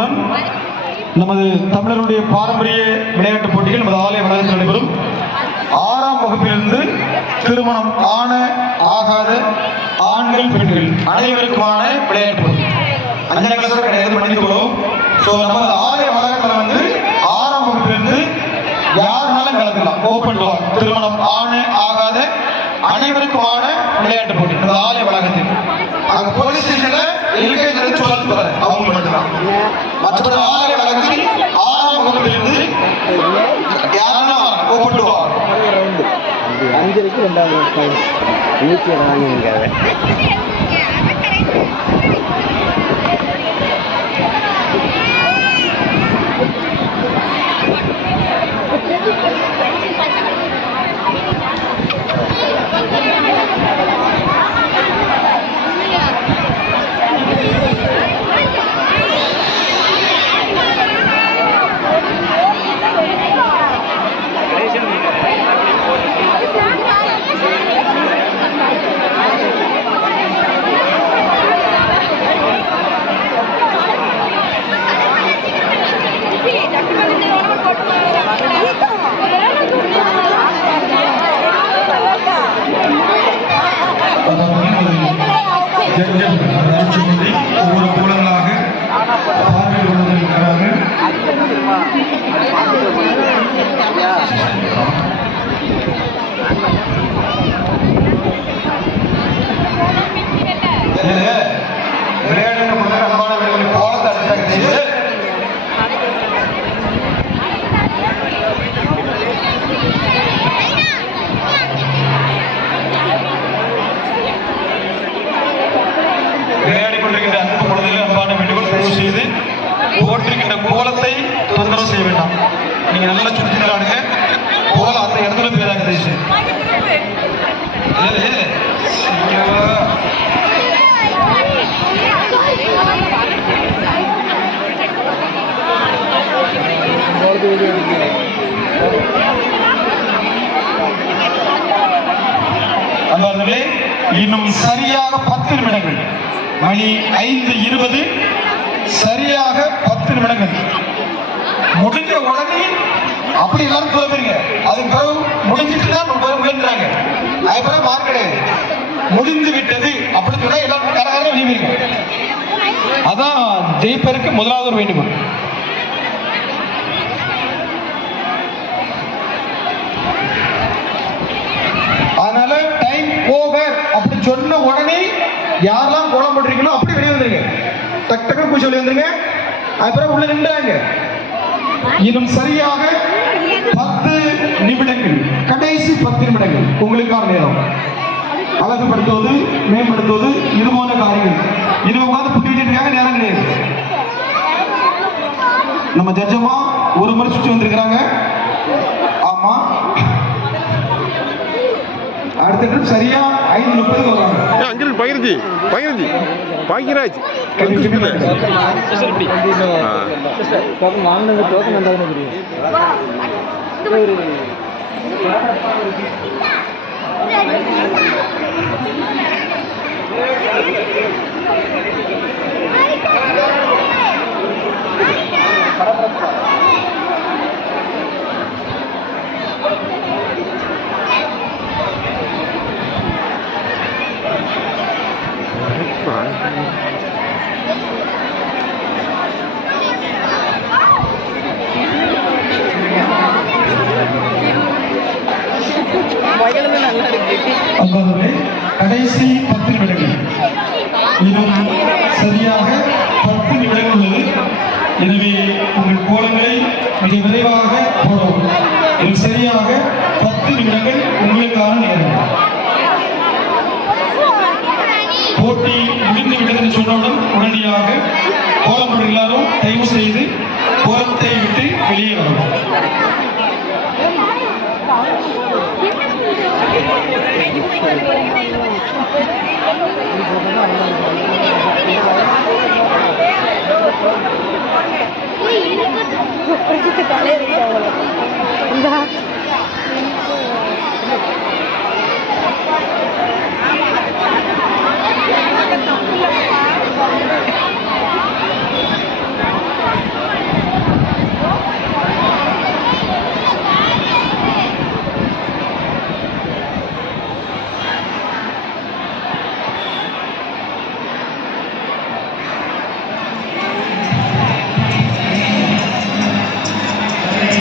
வாழ்த்துக்களுடன் நமது தமிழருடைய பாரம்பரிய விளையாட்டுப் போட்டிகள் நமது ஆலய வளாகத்தில் நடைபெறும். 6ஆம் வகுப்பிலிருந்து திருமணம் ஆன ஆகாத ஆண்கள் பெண்கள் அனைவருக்குமான விளையாட்டு போட்டி. 5ஆம் கிளாஸ் கிடையாது, மன்னித்துக் கொள்வோம். நமது ஆலய வளாகத்தில் வந்து 6ஆம் வகுப்பிலிருந்து யாருனாலும் கலக்கலாம். Open door. திருமணம் ஆன ஆகாத அனைவருக்குமான விளையாட்டு போட்டி நமது ஆலய வளாகத்தில். அங்க போலீஸ் ஸ்டேஷன்ல எல்கேஜி சொல்லிட்டு போறாரு, அவங்க மட்டும்தான். மற்றபடி ஆலய வளாகத்தில் 6ஆம் வகுப்பிலிருந்து யாரெல்லாம் ஓபன் டோர். 5க்கு 2வது நீச்சல் வாங்குங்க. ஒவ்வொரு கோலங்களாக பார்வை கொண்டிருக்கிறார்கள். விளையாட்டு அன்பான கோலத்தை அடித்தாங்க செய்து போட்டிருக்கின்ற கோலத்தை தொந்தரவு செய்ய வேண்டாம். நீங்க நல்லா சுத்திக்கிறானுங்க. கோலம் அந்த இடத்துல போயிடாங்க. தேசம் அன்பார்களே, இன்னும் சரியாக 10 நிமிடங்கள். மணி 5:20. சரியாக 10 நிமிடங்கள். முடிஞ்ச உடனே அப்படி எல்லாரும் போயிருங்க. அதுக்கு பிறகு முடிஞ்சிட்டு தான் விழுந்துறாங்க. அதுக்கு பிறகு மார்க் கிடையாது. முடிந்து விட்டது அப்படின்னு சொன்னா எல்லாரும் கரகாரம் வெளியிருங்க. அதான் ஜெயிப்பதற்கு முதலாவது ஒரு வேண்டுகோள். அதனால டைம் ஓவர் அப்படின்னு சொன்ன உடனே யாரெல்லாம் கோலம் போட்டிருக்கீங்களோ அப்படி வெளியே வந்துருங்க. டக் டக்கு பூச்சி வெளியே வந்துருங்க. அப்புறம் உள்ள நின்றாங்க. இன்னும் சரியாக 10 நிமிடங்கள். கடைசி 10 நிமிடங்கள் உங்களுக்கான நேரம். அழகுபடுத்துவது, மேம்படுத்துவது, இது போன்ற காரியங்கள். இது உட்காந்து புட்டி வச்சிருக்காங்க, நேரம் கிடையாது. நம்ம ஜட்ஜமா ஒரு முறை சுற்றி வந்திருக்கிறாங்க. ஆமா, அடுத்த ட்ரிப் சரியா 5:30 வருவாங்க. அங்கிருந்து பகிர்ச்சி பாக்கிராஜ் வாங்கினது டோக்கன் வந்தாலும் தெரியும். கடைசி 10 நிமிடங்கள். இன்னும் சரியாக 10 நிமிடங்கள் உள்ளது. எனவே உங்கள் கோலங்களை மிக விரைவாக போடவும். இது சரியாக 10 நிமிடங்கள் உங்களுக்கான நேரம். போட்டி முடிந்து விட்டது சொன்னவுடன் உடனடியாக கோலம் போட எல்லாரும் தயவு செய்து கோலத்தை விட்டு வெளியே வரவும்.